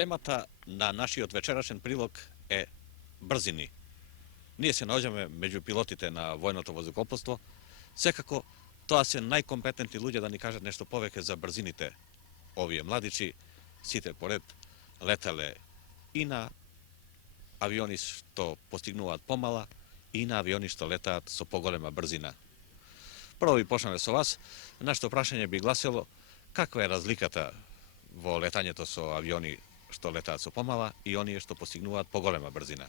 Темата на нашиот вечерашен прилог е брзини. Ние се наоѓаме меѓу пилотите на војното воздухопловство. Секако, тоа се најкомпетентни луѓе да ни кажат нешто повеќе за брзините. Овие младичи, сите поред, летале и на авиони што постигнуваат помала и на авиони што летаат со поголема брзина. Прво би почнаме со вас. Нашето прашање би гласило каква е разликата во летањето со авиони што летаат со помала и оние што постигнуваат поголема брзина.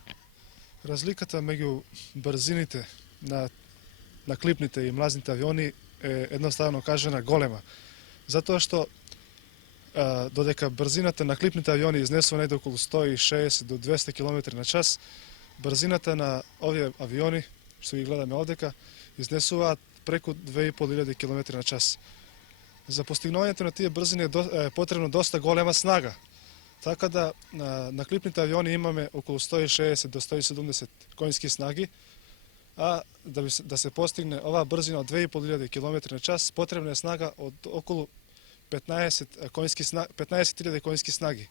Разликата меѓу брзините на клипните и млазните авиони е едноставно кажена голема. Затоа што додека брзината на клипните авиони изнесува негде околу 160 до 200 км на час, брзината на овие авиони, што ги гледаме овдека, изнесуваат преку 2500 км на час. За постигнувањето на тие брзини е потребно доста голема снага. Така да на клипните авиони имаме околу 160 до 170 коњски снаги, а да се постигне оваа брзина од 2500 км на час, потребна е снага од околу 15.000 коњски снаги.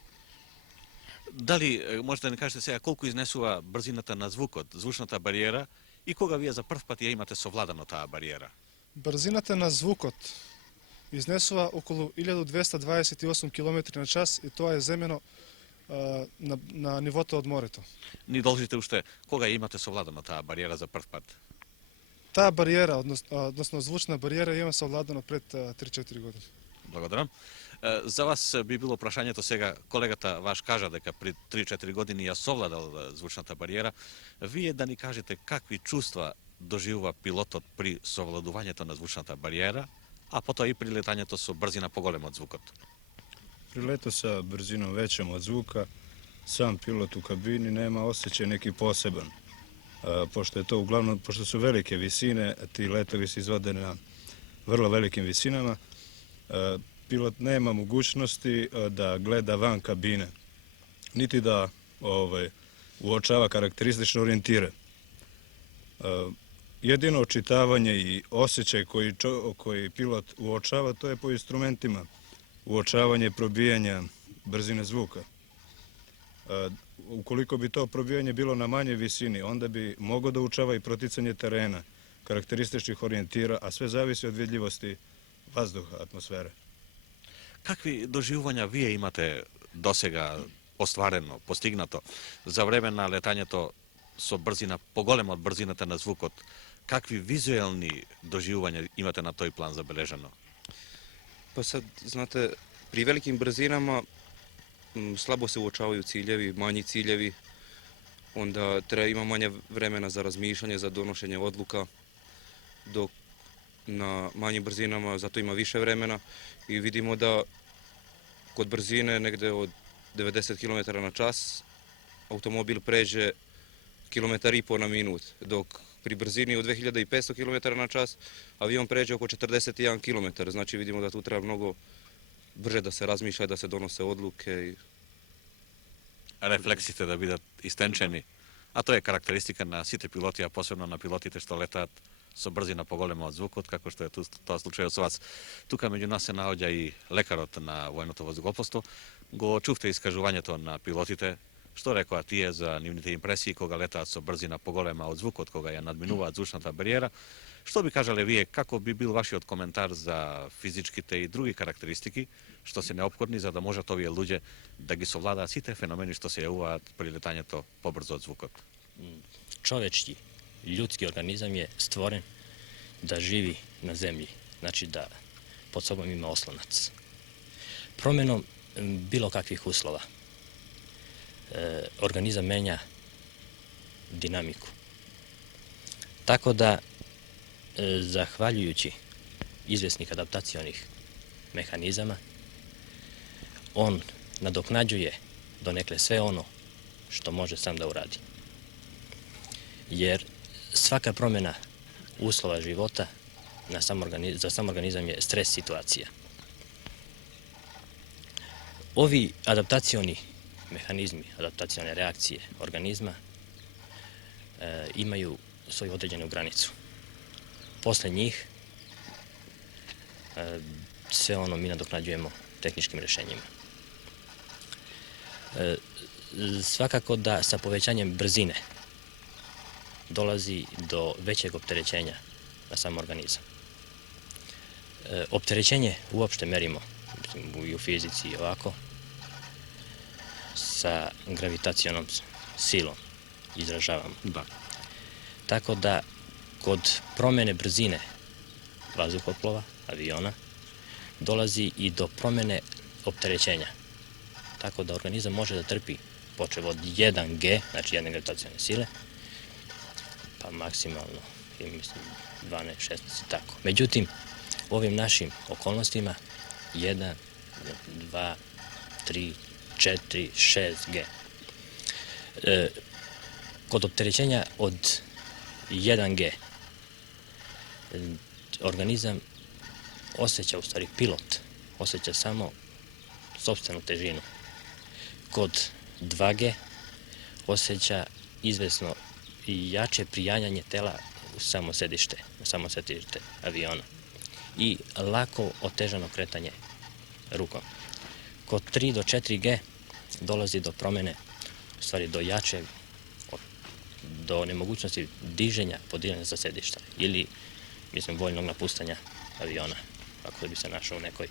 Дали може да ни кажете сега колку изнесува брзината на звукот, звучната бариера и кога вие за прв пат ја имате совладано таа бариера? Брзината на звукот изнесува околу 1228 км на час и тоа е земено на нивото од морето. Ни должите уште кога ја имате совладано таа бариера за прв пат? Таа бариера, односно звучна бариера, има совладано пред 3-4 години. Благодарам. За вас би било прашањето сега, колегата ваш кажа дека при 3-4 години ја совладал звучната бариера. Вие да ни кажете какви чувства доживува пилотот при совладувањето на звучната бариера, а потоа и при летањето со брзина поголема од звукот? При лето sa brzinom većom od zvuka, sam pilot u kabini nema osjećaj neki poseban. Pošto su velike visine, ti letovi se izvode na vrlo velikim visinama, pilot nema mogućnosti da gleda van kabine, niti da uočava karakteristične orijentire. Jedino očitavanje i osjećaj koji pilot uočava, to je po instrumentima. Uočavanje probijanja brzine zvuka. Ukoliko bi to probijanje bilo na manjoj visini, onda bi mogao da uočava i proticanje terena, karakterističnih orijentira, a sve zavisi od vidljivosti vazduha, atmosfere. Какви доживувања вие имате досега остварено, постигнато за време на летањето со брзина поголема од брзината на звукот? Какви визуелни доживувања имате на тој план забележано? Pa sad, znate, pri velikim brzinama slabo se uočavaju ciljevi, manji ciljevi, onda ima manje vremena za razmišljanje, za donošenje odluka, dok na manjim brzinama zato ima više vremena i vidimo da kod brzine negde od 90 km na čas automobil pređe 1,5 km na minut, dok pri brzini od 2500 km na čas avion pređe oko 41 km, znači vidimo da tu treba mnogo brže da se razmišlja, da se donose odluke. Рефлексите да бидат истенчени, а тоа е карактеристика на сите пилоти, а посебно на пилотите што летаат со брзина поголема од звукот, како што е тоа случајот со вас. Тука меѓу нас се наоѓа и лекарот на војното воздухопловство. Го чувте искажувањето на пилотите, што рекоа тие за нивните импресии кога летаат со брзина поголема од звукот, кога ја надминуваат звучната бариера. Што би кажале вие, како би бил вашиот коментар за физичките и други карактеристики што се неопходни за да можат овие луѓе да ги совладаат сите феномени што се јавуваат при летањето побрзо од звукот? Човечки, ljudski organizam je stvoren da živi na zemlji, znači da pod sobom ima oslonac. Promenom bilo kakvih uslova organizam menja dinamiku. Tako da, zahvaljujući izvesnih adaptacionih mehanizama, on nadoknađuje donekle sve ono što može sam da uradi. Jer svaka promjena uslova života za sam organizam je stres situacija. Ovi adaptacioni mehanizmi, adaptacione reakcije organizma imaju svoju određenu granicu. Posle njih sve ono mi nadoknađujemo tehničkim rešenjima. Svakako da sa povećanjem brzine dolazi do većeg opterećenja na sam organizam. Opterećenje uopšte merimo i u fizici i ovako sa gravitacionom silom izražavamo. Da. Tako da kod promjene brzine vazduhoplova, aviona, dolazi i do promjene opterećenja. Tako da organizam može da trpi počev od 1G, znači jedne gravitacione sile, pa maksimalno, mislim, 12, 16 i tako. Međutim, u ovim našim okolnostima 1, 2, 3, 4, 6G. Kod opterećenja od 1G organizam osjeća, u stvari pilot, osjeća samo sopstvenu težinu. Kod 2G osjeća izvesno i jače prijanjanje tela u samo sedište aviona i lako otežano kretanje rukom. Kod 3 do 4G dolazi do promjene, u stvari do jačeg, do nemogućnosti diženja, podizanja sa sedišta ili, mislim, voljnog napuštanja aviona, ako bi se našao u nekoj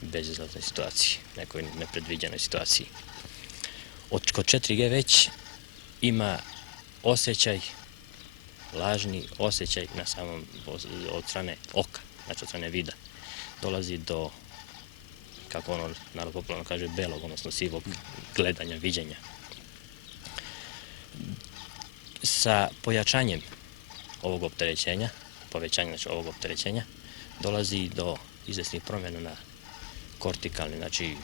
bezizlaznoj situaciji, nekoj nepredviđenoj situaciji. Kod 4G već ima osjećaj, lažni osjećaj na samom, od strane oka, znači od strane vida. Dolazi do, kako ono narod popularno kaže, belog, odnosno sivog gledanja, viđenja. Sa pojačanjem ovog opterećenja, povećanjem ovog opterećenja, dolazi do izvesnih promjena na kortikalni, znači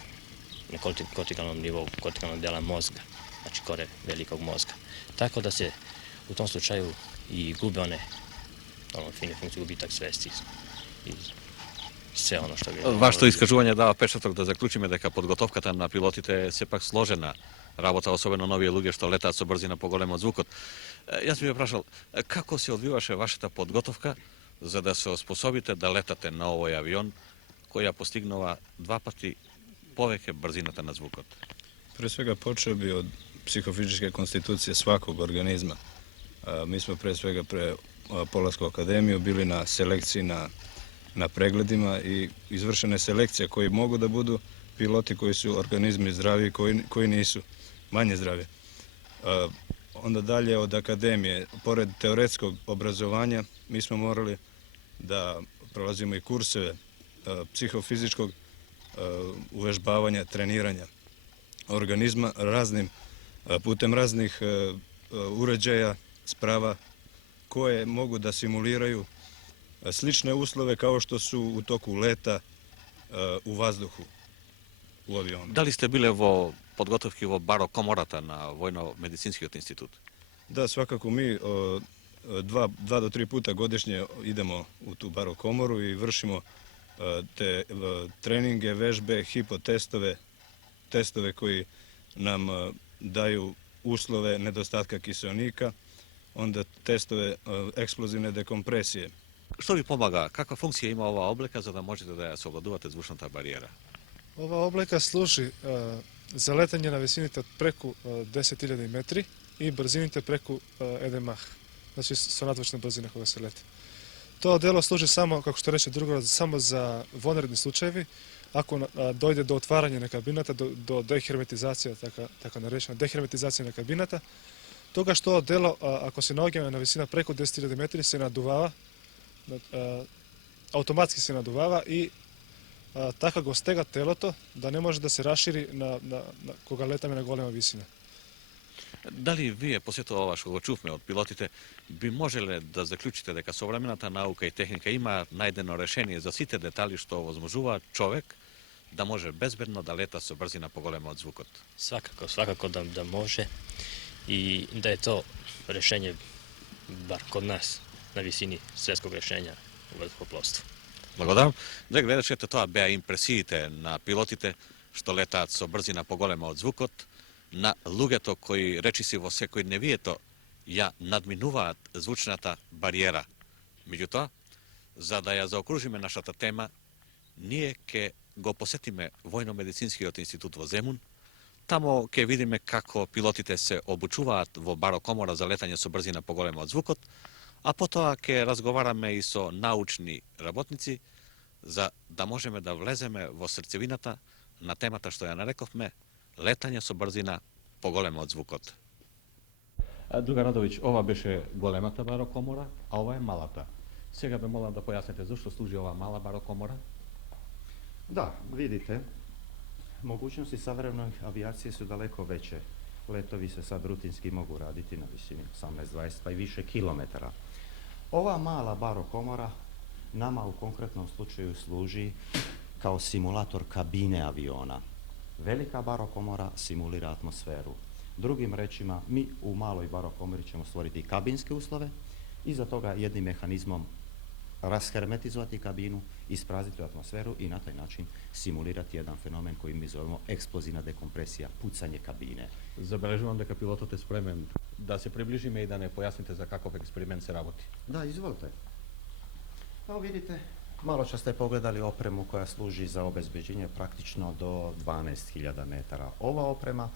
na kortikalnom nivou, kortikalnog dela mozga, znači kore velikog mozga. Tako da se u tom slučaju i gube one fine funkcije, gubitak svesti i sve ono što bi... Вашето искажување дава печаток да заклучиме дека подготовката на пилотите е сепак сложена работа, особено новие луѓе што летаат со брзина поголема од звукот. Јас би ве прашал, како се одвиваше вашата подготовка за да се оспособите да летате на овој авион кој ја постигнува 2 пати повеќе брзината на звукот? Pre svega počeo bi od psihofizičke konstitucije svakog organizma. Mi smo pre svega pre polaska u akademiju bili na selekciji, na pregledima i izvršene selekcije koji mogu da budu piloti koji su organizmi zdravi i koji nisu manje zdravi. Onda dalje od akademije, pored teoretskog obrazovanja, mi smo morali da prolazimo i kurseve psihofizičkog uvežbavanja, treniranja organizma putem raznih uređaja, sprava koje mogu da simuliraju slične uslove kao što su u toku leta u vazduhu, u avionu. Дали сте биле во подготовки во барокомората на Војно-медицинскиот институт? Da, svakako mi 2 do 3 puta godišnje idemo u tu barokomoru i vršimo te treninge, vežbe, hipotestove, testove koji nam daju uslove nedostatka kiseonika, onda testove eksplozivne dekompresije. Што ви помага? Каква функција има оваа облека за да можете да ја совладувате звучната бариера? Ova obleka služi za letanje na visiните od preko 10.000 metri i brziните preko 1 mah, znači su nadvočne brzine koje se lete. To delo služi samo, kako što reče drugo, samo za vanredni slučajevi, ako dojde do otvaranja na kabinata, do dehermetizacije, tako narečena, dehermetizacija na kabinata, toga što delo, ako se naognjava na visina preko 10.000 metri, se naduvava, automatski se naduvava i така го стега телото да не може да се расшири кога летаме на голема висина. Дали вие, после тоа што го чувме од пилотите, би можеле да заклучите дека современата наука и техника има најдено решение за сите детали што возможуваат човек да може безбедно да лета со брзина поголема од звукот? Svakako da može i da je to rešenje, bar kod nas, na visini svetskog rešenja u vazduhoplovstvu. Благодарам. Драги гледачи, тоа беа импресиите на пилотите што летаат со брзина поголема од звукот, на луѓето кои речиси во секојдневието ја надминуваат звучната бариера. Меѓутоа, за да ја заокружиме нашата тема, ние ќе го посетиме Војно-медицинскиот институт во Земун, Tamo ke vidime kako pilotite se obučuvaat vo barokomora za letanje so brzina pogolema od zvukot, a potom ke razgovarame i so naučni rabotnici da možeme da vlezeme vo srcevinata na temata što ja narekovme, letanje so brzina pogolema od zvukot. Drugar Radović, ova beše golemata barokomora, a ova je malata. Сега бе молам да појасните зашто служи ова мала барокомора? Da, vidite, mogućnosti savremene avijacije su daleko veće. Letovi se sad rutinski mogu raditi na visini 18-20 pa i više kilometara. Ova mala barokomora nama u konkretnom slučaju služi kao simulator kabine aviona. Velika barokomora simulira atmosferu. Drugim rečima, mi u maloj barokomori ćemo stvoriti kabinske uslove, iza toga jednim mehanizmom rashermetizovati kabinu, isprazniti atmosferu i na taj način simulirati jedan fenomen koji mi zovemo eksplozivna dekompresija, pucanje kabine. Забележувам дека пилотот е спремен да се приближиме и да не појасните за каков експеримент се работи. Da, izvolite. Evo vidite, malo čas ste pogledali opremu koja služi za obezbeđenje praktično do 12.000 metara. Ova oprema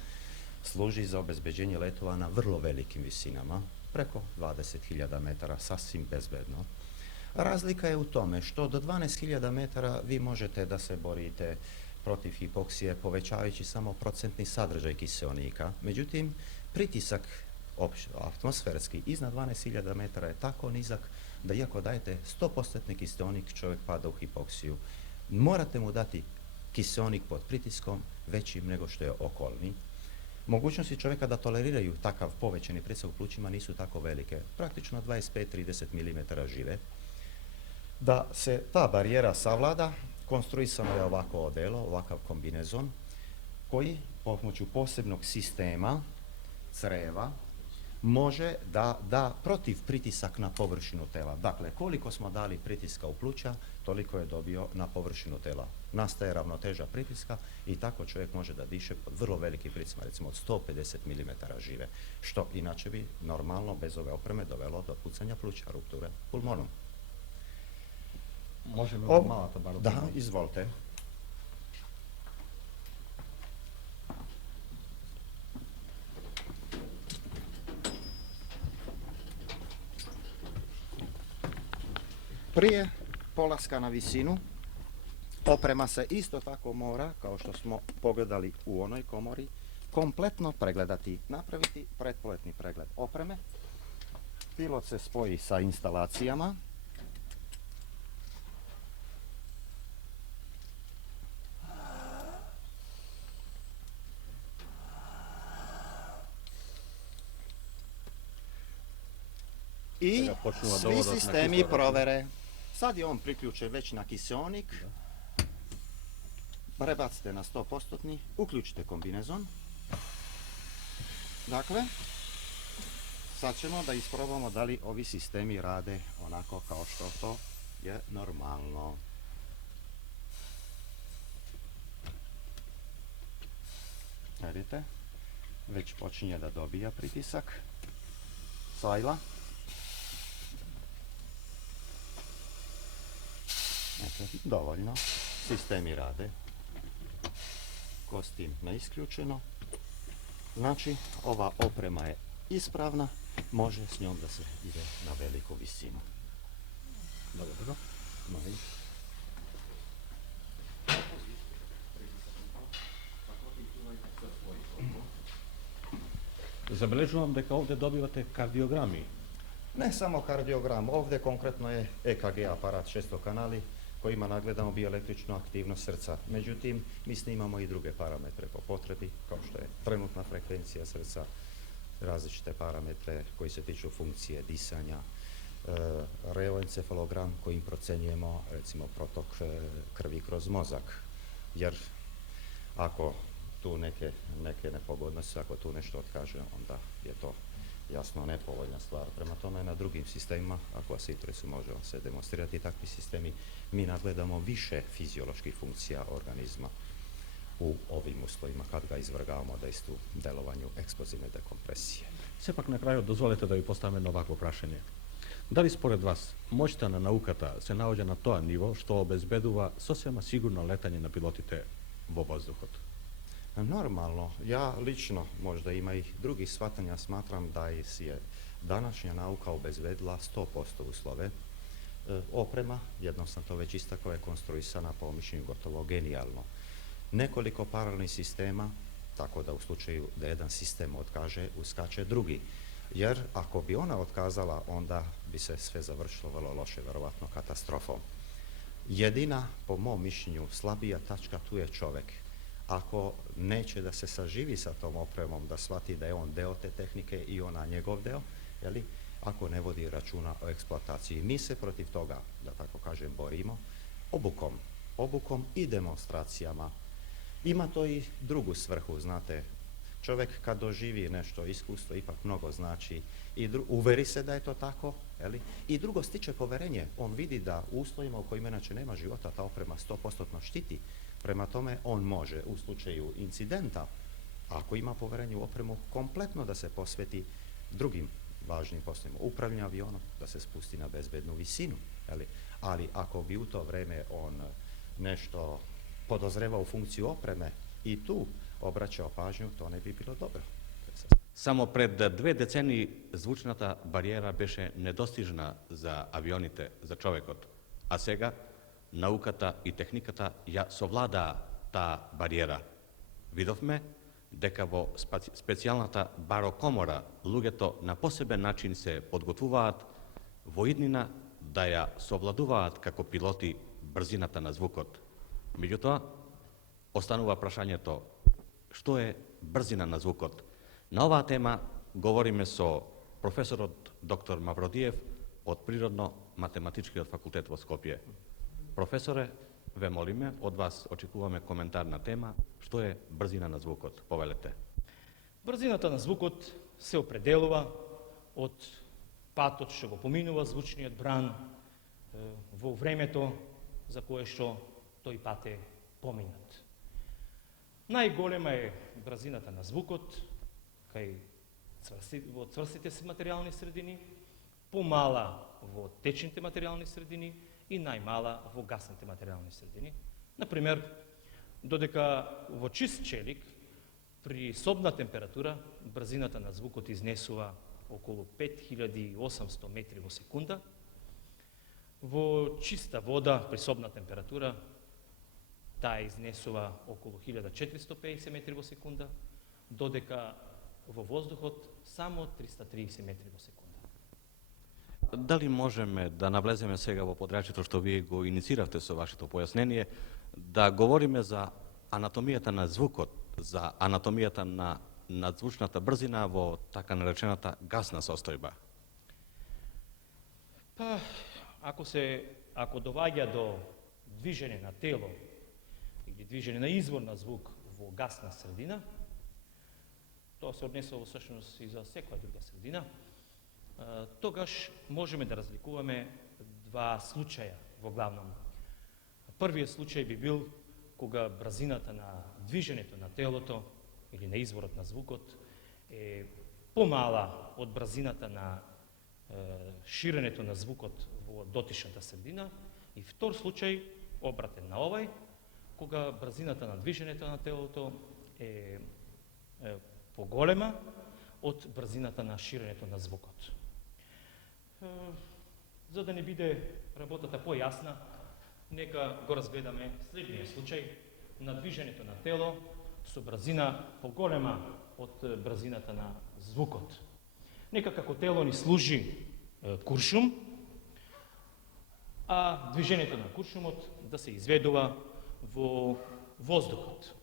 služi za obezbeđenje letova na vrlo velikim visinama, preko 20.000 metara, sasvim bezbedno. Razlika je u tome što do 12.000 metara vi možete da se borite protiv hipoksije povećavajući samo procentni sadržaj kiseonika. Međutim, pritisak atmosferski iznad 12.000 metara je tako nizak da iako dajete 100% kiseonik čovjek pada u hipoksiju. Morate mu dati kiseonik pod pritiskom većim nego što je okolni. Mogućnosti čovjeka da toleriraju takav povećani pritisak u plućima nisu tako velike, praktično 25-30 mm žive. Da se ta barijera savlada, konstruisano je ovako odelo, ovakav kombinezon, koji pomoću posebnog sistema creva može da protiv pritisak na površinu tela. Dakle, koliko smo dali pritiska u pluća, toliko je dobio na površinu tela. Nastaje ravnoteža pritiska i tako čovjek može da diše pod vrlo velikim pritiscima, recimo od 150 mm žive, što inače bi normalno bez ove opreme dovelo do pucanja pluća, rupture pulmonum. Можеме во малата барокомора? Da, izvolite. Prije polaska na visinu, oprema se isto tako mora, kao što smo pogledali u onoj komori, kompletno pregledati, napraviti pretpoletni pregled opreme. Pilot se spoji sa instalacijama. I Сега почнува svi доводот на sistemi кислород. provere. Sad je on priključen već na kiseonik. Prebacite na 100%, uključite kombinezon. Dakle, sad ćemo da isprobamo da li ovi sistemi rade onako kao što to je normalno. Vidite, već počinje da dobija pritisak. Sajla. Eto, dovoljno. Sistemi rade. Kostim neisključeno. Znači, ova oprema je ispravna. Može s njom da se ide na veliku visinu. Dobro. Molim. Забележувам дека овде добивате кардиограми. Ne samo kardiogram, ovdje konkretno je EKG aparat 600 kanali kojima nagledamo bioelektričnu aktivnost srca. Međutim, mi snimamo i druge parametre po potrebi, kao što je trenutna frekvencija srca, različite parametre koji se tiču funkcije disanja, reoencefalogram kojim procjenjujemo recimo protok krvi kroz mozak. Jer ako tu neke nepogodnosti, ako tu nešto otkaže, onda je to jasno nepovoljna stvar. Prema tome, na drugim sistemima, ako vas interesu, može vam se demonstrirati takvi sistemi. Mi nagledamo više fizioloških funkcija organizma u ovim uslovima kad ga izvrgavamo dejstvu delovanju eksplozivne dekompresije. Сепак на крајот дозволете да ви поставиме едно вакво прашање. Дали според вас моќта на науката се наоѓа на тоа ниво што обезбедува сосема сигурно летање на пилотите во воздухот? Normalno, ja lično, možda ima i drugih shvatanja, smatram da je današnja nauka obezbedila 100% uslove. Oprema, jednom sam to već istakao, je konstruisana po mišljenju gotovo genijalno. Nekoliko paralelnih sistema, tako da u slučaju da jedan sistem otkaže, uskače drugi. Jer ako bi ona otkazala, onda bi se sve završilo vrlo loše, verovatno katastrofom. Jedina, po mom mišljenju, slabija tačka tu je čovek. Ako neće da se saživi sa tom opremom, da shvati da je on deo te tehnike i ona njegov deo, jeli, ako ne vodi računa o eksploataciji. Mi se protiv toga, da tako kažem, borimo obukom i demonstracijama. Ima to i drugu svrhu, znate, čovjek kad doživi nešto, iskustvo ipak mnogo znači i uveri se da je to tako, jeli? I drugo, stiče poverenje. On vidi da u uslovima u kojima inače nema života ta oprema 100% štiti. Prema tome on može u slučaju incidenta, ako ima poverenje u opremu, kompletno da se posveti drugim važnim poslovima. Upravljanje avionom, da se spusti na bezbednu visinu. Jeli? Ali ako bi u to vreme on nešto podozrevao u funkciju opreme i tu obraćao pažnju, to ne bi bilo dobro. Само пред 2 децении звучната бариера беше недостижна за авионите, за човекот. А сега науката и техниката ја совладаа таа бариера. Видовме дека во специјалната барокомора луѓето на посебен начин се подготвуваат во иднина да ја совладуваат како пилоти брзината на звукот. Меѓутоа, останува прашањето што е брзина на звукот. На оваа тема говориме со професорот доктор Мавродиев од Природно-математичкиот факултет во Скопје. Професоре, ве молиме, од вас очекуваме коментар на тема што е брзина на звукот. Повелете. Брзината на звукот се определува од патот што го поминува звучниот бран во времето за кое што тој пат е поминат. Најголема е брзината на звукот во цврстите материјални средини, помала во течните материјални средини и најмала во гасните материјални средини. Например, додека во чист челик при собна температура брзината на звукот изнесува околу 5800 метри во секунда, во чиста вода при собна температура таа изнесува околу 1450 метри во секунда, додека во воздухот само 330 метри во секунда. Дали можеме да навлеземе сега во подрачјето што вие го иницииравте со вашето појаснение, да говориме за анатомијата на звукот, за анатомијата на надзвучната брзина во така наречената гасна состојба? Па, ако доваѓа до движење на тело или движење на извор на звук во гасна средина, тоа се однесува всушност и за секоја друга средина, тогаш можеме да разликуваме два случаја во главном. Првиот случај би бил кога брзината на движењето на телото или на изворот на звукот е помала од брзината на ширењето на звукот во дотичната средина, и втор случај, обратен на овај, кога брзината на движењето на телото е поголема од брзината на ширењето на звукот. За да не биде работата појасна, нека го разгледаме следниот случај на движењето на тело со брзина поголема од брзината на звукот. Нека како тело ни служи куршум, а движењето на куршумот да се изведува во воздухот.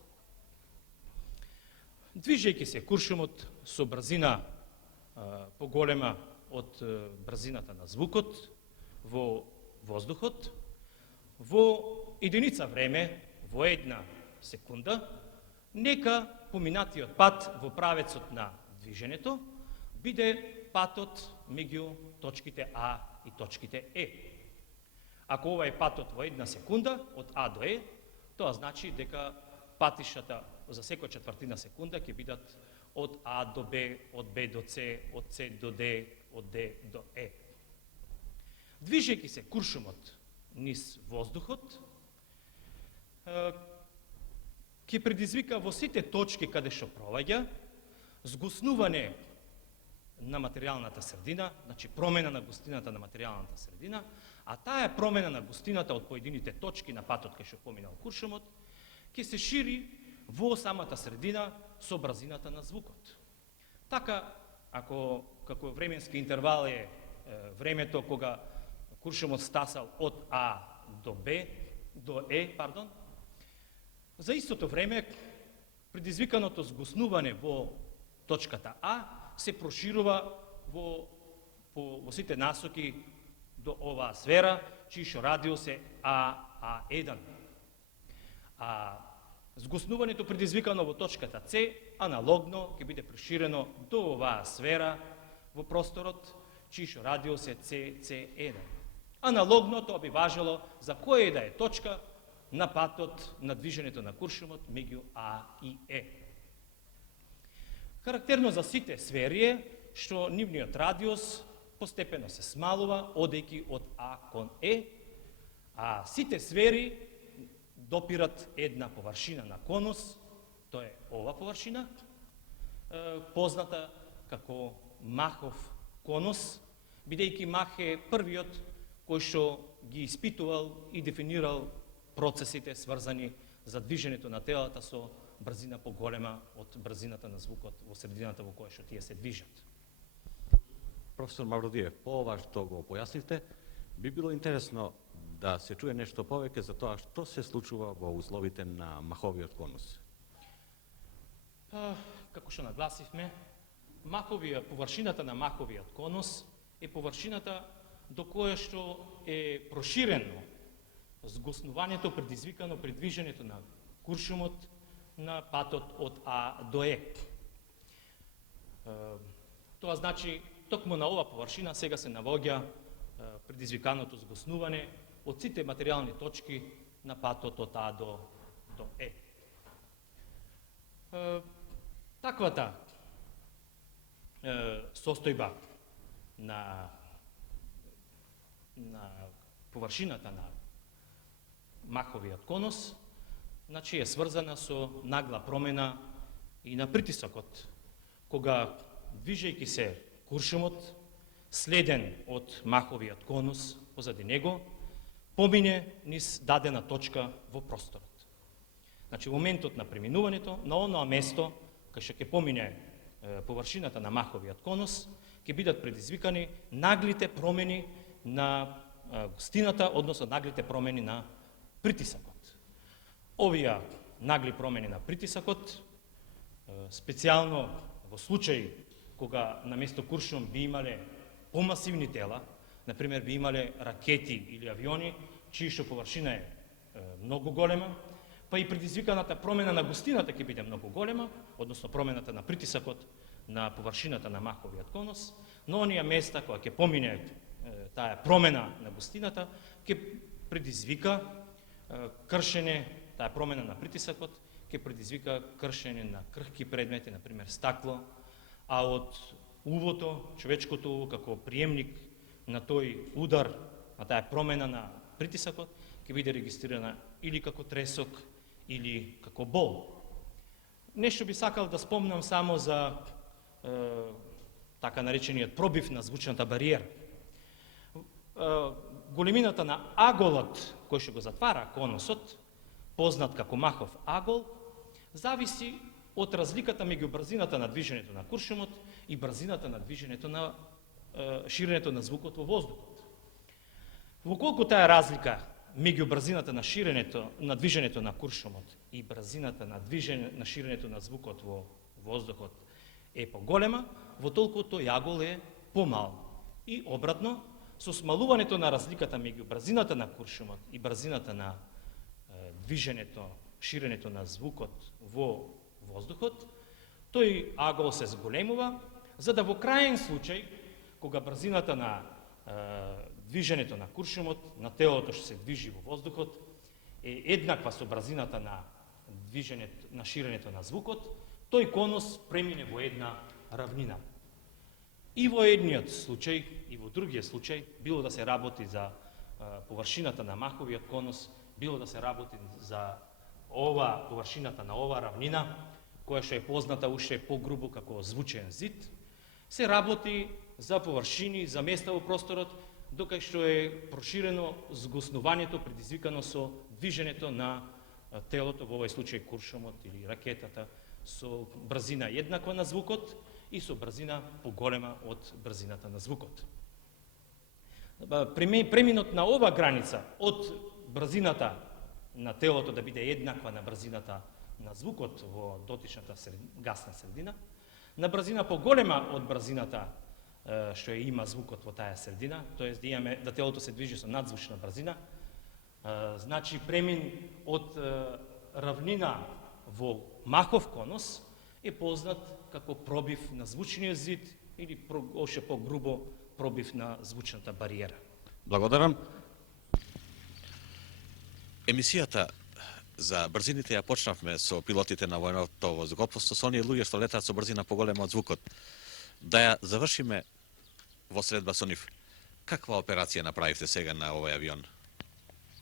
Движејќи се куршумот со брзина поголема од брзината на звукот во воздухот, во единица време, во 1 секунда, нека поминатиот пат во правецот на движењето биде патот меѓу точките А и точките Е. Ако ова е патот во 1 секунда, од А до Е, тоа значи дека патишата за секоја четвртина секунда ќе бидат од А до Б, од Б до С, од С до Д, од Д до Е. Движејќи се куршумот низ воздухот, ќе предизвика во сите точки каде што проваѓа згуснување на материјалната средина, значи промена на густината на материјалната средина, а таа промена на густината од поедините точки на патот кај што поминал куршумот, ќе се шири во самата средина со брзината на звукот. Така, ако како временски интервал е времето кога куршумот стасал од А до Б, до Е, за истото време предизвиканото згуснување во точката А се проширува во сите насоки до оваа сфера, чиј шо радиус е АА1. А згуснувањето предизвикано во точката С аналогно ќе биде проширено до оваа сфера во просторот, чиј шо радиус е CC1. Аналогно тоа би важело за која да е точка на патот на движењето на куршумот меѓу А и Е. Карактерно за сите сфери е што нивниот радиус постепено се смалува, одејќи од А кон Е, а сите сфери допират една површина на конус, тоа е ова површина, позната како Махов конус, бидејќи Мах е првиот кој што ги испитувал и дефинирал процесите сврзани за движењето на телата со брзина поголема од брзината на звукот во средината во која што тие се движат. Професор Мавродиев, по ова што го појаснивте, би било интересно да се чуе нешто повеќе за тоа што се случува во условите на Маховиот конус. Како што нагласивме, површината на Маховиот конус е површината до која што е проширено згуснувањето предизвикано при движењето на куршумот на патот од А до Е. Тоа значи, токму на ова површина сега се навоѓа предизвиканото згуснување од сите материјални точки на патот од А до Е. Таквата состојба на површината на Маховиот конус, значи е сврзана со нагла промена и на притисокот, кога движејќи се куршумот, следен од Маховиот конус позади него, помине низ дадена точка во просторот. Значи, во моментот на преминувањето, на оноа место, кај што ќе помине површината на Маховиот конус, ќе бидат предизвикани наглите промени на густината, односно наглите промени на притисокот. Овие нагли промени на притисокот, специјално во случај кога на место куршум би имале помасивни тела, например би имале ракети или авиони, чиј што површина е многу голема, па и предизвиканата промена на густината ќе биде многу голема, односно промената на притисокот на површината на Маховиот конус, но оние места кога ќе помине таа промена на густината, ќе предизвика кршење, таа промена на притисокот, ќе предизвика кршење на крхки предмети, например стакло, а од увото, човечкото уво како приемник на тој удар, на таа промена на притисокот, ќе биде регистрирана или како тресок, или како бол. Нешто би сакал да спомнам само за така наречениот пробив на звучната бариера. Големината на аголот кој што го затвара конусот, познат како Махов агол, зависи од разликата меѓу брзината на движењето на куршумот и брзината на движењето на ширењето на звукот во воздухот. Воколку таа разлика меѓу брзината на движењето на куршумот и брзината на ширењето на звукот во воздухот е поголема, во толку тој агол е помал. И обратно, со смалувањето на разликата меѓу брзината на куршумот и брзината на ширењето на звукот во воздухот, тој агол се зголемува, за да во крајен случај, кога брзината на движењето на куршумот, на телото што се движи во воздухот, е еднаква со брзината на ширењето на звукот, тој конус премине во една равнина. И во едниот случај, и во другиот случај, било да се работи за површината на Маховиот конус, било да се работи за ова површината на ова равнина, која што е позната уште погрубо како звучен зид, се работи за површини, за места во просторот, докај што е проширено згоснувањето предизвикано со движењето на телото, во овој случај куршумот или ракетата, со брзина еднаква на звукот и со брзина поголема од брзината на звукот. Преминот на ова граница од брзината на телото да биде еднаква на брзината на звукот во дотичната гасна средина, на брзина поголема од брзината што има звукот во таа средина, тоест да телото се движи со надзвучна брзина, значи премин од равнина во махов конус е познат како пробив на звучниот зид или още по-грубо пробив на звучната бариера. Благодарам. Емисијата за брзините ја почнавме со пилотите на војното воздухопловство, со оние луѓе што летаат со брзина поголема од звукот. Да ја завршиме во средба со нив. Каква операција направивте сега на овој авион?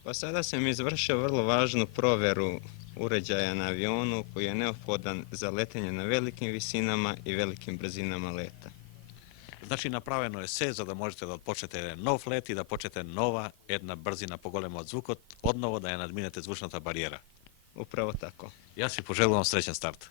Pa sada sam izvršio vrlo važnu provjeru uređaja na avionu koji je neophodan za letenje na velikim visinama i velikim brzinama leta. Значи направено е се за да можете да почнете нов лет и да почнете нова една брзина поголема од звукот, одново да ја надминете звучната бариера. Upravo tako. Јас ви пожелувам среќен старт.